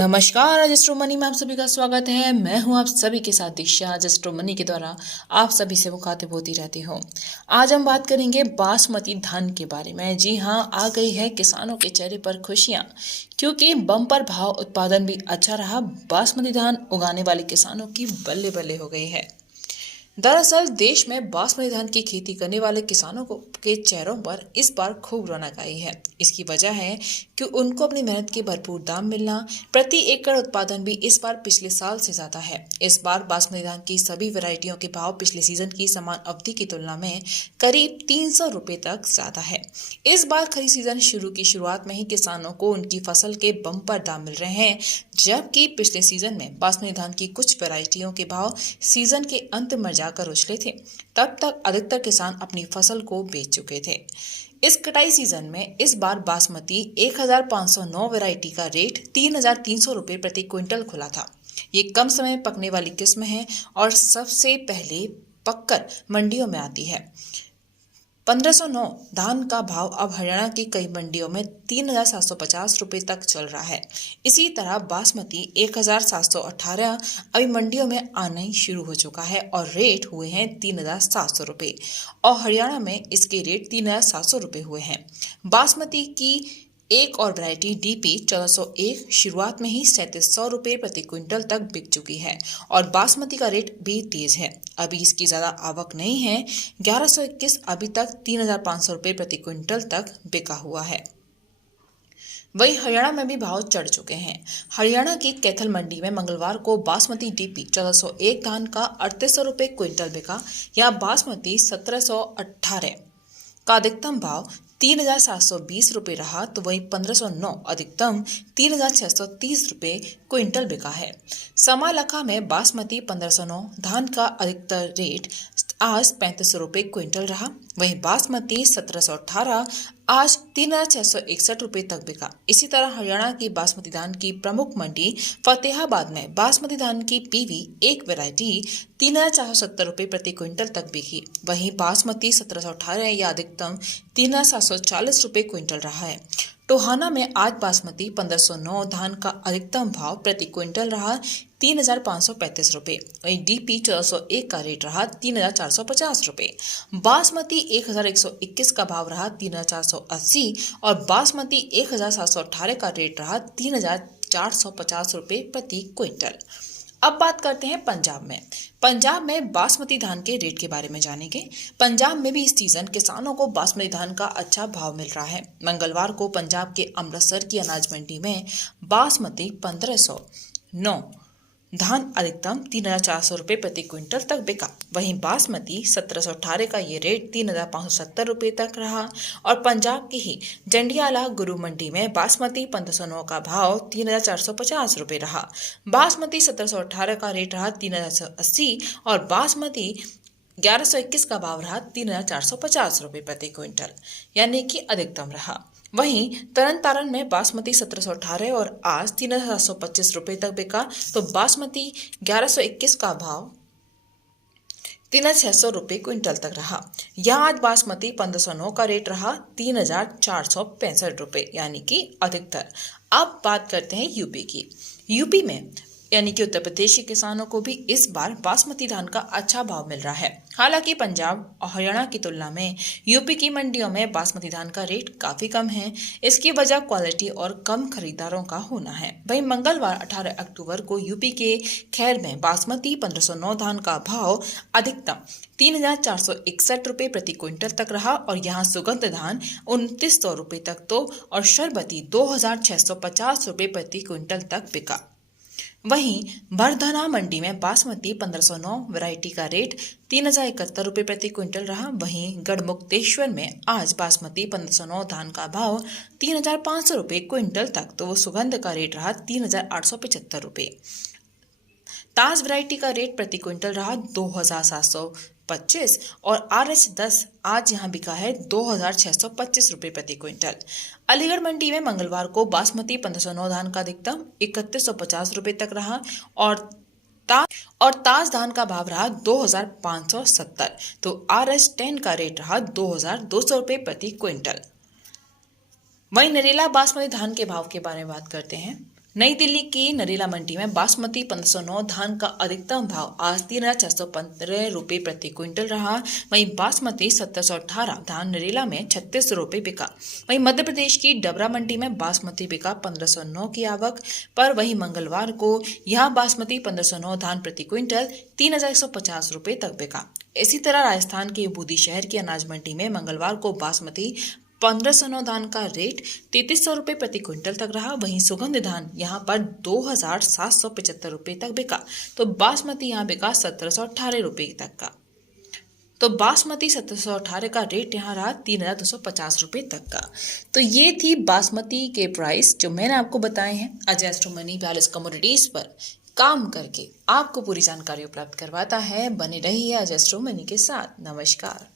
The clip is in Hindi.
नमस्कार, आज एस्ट्रो मनी में आप सभी का स्वागत है। मैं हूं आप सभी के साथ दीक्षा। आज एस्ट्रो मनी के द्वारा आप सभी से मुखातिब होती रहती हूं। आज हम बात करेंगे बासमती धान के बारे में। जी हां, आ गई है किसानों के चेहरे पर खुशियां, क्योंकि बम्पर भाव उत्पादन भी अच्छा रहा। बासमती धान उगाने वाले किसानों की बल्ले बल्ले हो गई है। दरअसल देश में बासमती धान की खेती करने वाले किसानों के चेहरों पर इस बार खूब रौनक आई है। इसकी वजह है कि उनको अपनी मेहनत के भरपूर दाम मिलना। प्रति एकड़ उत्पादन भी इस बार पिछले साल से ज्यादा है। इस बार बासमती धान की सभी वैरायटियों के भाव पिछले सीजन की समान अवधि की तुलना में करीब 300 रुपए तक ज्यादा है। इस बार खरीफ सीजन की शुरुआत में ही किसानों को उनकी फसल के बम्पर दाम मिल रहे हैं, जबकि पिछले सीजन में बासमती धान की कुछ वैरायटियों के भाव सीजन के अंत में जाकर उछले थे। तब तक अधिकतर किसान अपनी फसल को बेच चुके थे। इस कटाई सीजन में इस बार बासमती 1509 वैरायटी का रेट 3300 रुपए प्रति क्विंटल खुला था। ये कम समय पकने वाली किस्म है और सबसे पहले पककर मंडियों में आती है। 1509 धान का भाव अब हरियाणा की कई मंडियों में 3750 रुपए तक चल रहा है। इसी तरह बासमती 1718 अभी मंडियों में आना ही शुरू हो चुका है और रेट हुए हैं 3700 रुपए, और हरियाणा में इसके रेट 3700 रुपए हुए हैं। बासमती की एक और वैरायटी डीपी 1401 शुरुआत में ही 3700 रुपए प्रति क्विंटल तक बिक चुकी है और बासमती का रेट भी तेज है। अभी इसकी ज्यादा आवक नहीं है। 1121 अभी तक 3500 रुपए प्रति क्विंटल तक बिका हुआ है। वहीं हरियाणा में भी भाव चढ़ चुके हैं। हरियाणा की कैथल मंडी में मंगलवार को बासमती डीपी 1401 धान का 3800 रुपए क्विंटल बिका। यहाँ बासमती 1718 का अधिकतम भाव 3720 रुपए रहा, तो वहीं 1509 अधिकतम 3630 रुपए क्विंटल बिका है। समालखा में बासमती 1509 धान का अधिकतर रेट आज 3500 रुपए क्विंटल रहा। वहीं बासमती 1718 आज 3661 रुपए तक बिका। इसी तरह हरियाणा की बासमती धान की प्रमुख मंडी फतेहाबाद में बासमती धान की पीवी एक वैरायटी 3470 रुपए प्रति क्विंटल तक बिकी। वहीं बासमती 1718 या अधिकतम 3740 रुपए क्विंटल रहा है। टोहाना में आज बासमती 1509 धान का अधिकतम भाव प्रति क्विंटल रहा 3535 रुपए। वहीं डीपी 1401 का रेट रहा 3450 रुपए। बासमती 1121 का भाव रहा 3480 और बासमती 1718 का रेट रहा 3450 रुपए प्रति क्विंटल। अब बात करते हैं पंजाब में बासमती धान के रेट के बारे में जानेंगे। पंजाब में भी इस सीजन किसानों को बासमती धान का अच्छा भाव मिल रहा है। मंगलवार को पंजाब के अमृतसर की अनाज मंडी में बासमती 1509 धान अधिकतम 3400 रुपए प्रति क्विंटल तक बिका। वहीं बासमती 1718 का ये रेट 3570 रुपए तक रहा और पंजाब की ही जंडियाला गुरु मंडी में बासमती 1509 का भाव 3450 रुपए रहा। बासमती 1718 का रेट रहा 3080 और बासमती 1121 का भाव रहा 3450 रुपए प्रति क्विंटल, यानी कि अधिकतम रहा। वहीं तरन तारण में बासमती 1718 और आज 3725 रुपए तक बिका, तो बासमती 1121 का भाव 3600 रुपए क्विंटल तक रहा। यहाँ आज बासमती 1509 का रेट रहा 3465 रुपए, यानी कि अधिकतर। अब बात करते हैं यूपी की। यूपी में यानी कि उत्तर प्रदेश के किसानों को भी इस बार बासमती धान का अच्छा भाव मिल रहा है। हालांकि पंजाब और हरियाणा की तुलना में यूपी की मंडियों में बासमती धान का रेट काफी कम है। इसकी वजह क्वालिटी और कम खरीदारों का होना है। वहीं मंगलवार 18 अक्टूबर को यूपी के खैर में बासमती 1509 धान का भाव अधिकतम 3461 रुपए प्रति क्विंटल तक रहा और यहाँ सुगंध धान 2900 रुपए तक तो और शरबती 2650 रुपए प्रति क्विंटल तक बिका। वहीं बरधना मंडी में बासमती 1509 वैरायटी का रेट 3071 रुपए प्रति क्विंटल रहा। वहीं गढ़मुक्तेश्वर में आज बासमती 1509 धान का भाव 3500 रुपए क्विंटल तक तो वो सुगंध का रेट रहा 3875 रुपए। ताज वैरायटी का रेट प्रति क्विंटल रहा 2725 और RH10 आज यहां बिका है 2625 रुपए प्रति क्विंटल। अलीगढ़ मंडी में मंगलवार को बासमती 1509 धान का अधिकतम 3150 रुपए तक रहा और ताज धान का भाव रहा 2570, तो RH10 का रेट रहा 2200 रुपए प्रति क्विंटल। वहीं नरेला बासमती धान के भाव के बारे में बात करते हैं। नई दिल्ली की नरेला मंडी में बासमती 1509 धान का अधिकतम भाव आज 3,615 रुपये प्रति क्विंटल रहा। वहीं बासमती 1718 धान नरेला में 36 रुपये बिका। वहीं मध्य प्रदेश की डबरा मंडी में बासमती बिका 1509 की आवक पर। वहीं मंगलवार को यहां बासमती 1509 धान प्रति क्विंटल 3,150 रुपये तक बिका। इसी तरह राजस्थान के बूंदी शहर की अनाज मंडी में मंगलवार को बासमती 1509 धान का रेट 3300 रुपये प्रति क्विंटल तक रहा। वहीं सुगंध धान यहां पर 2,775 रुपये तक बिका। तो बासमती यहां बिका 1718 रुपये तक का। तो बासमती 1718 का रेट यहाँ रहा 3,250 रुपये तक का। तो ये थी बासमती के प्राइस जो मैंने आपको बताए हैं। Ajay astro money balance commodities पर काम करके आपको पूरी जानकारी उपलब्ध करवाता है। बने रहिए अजय एस्ट्रो मनी के साथ। नमस्कार।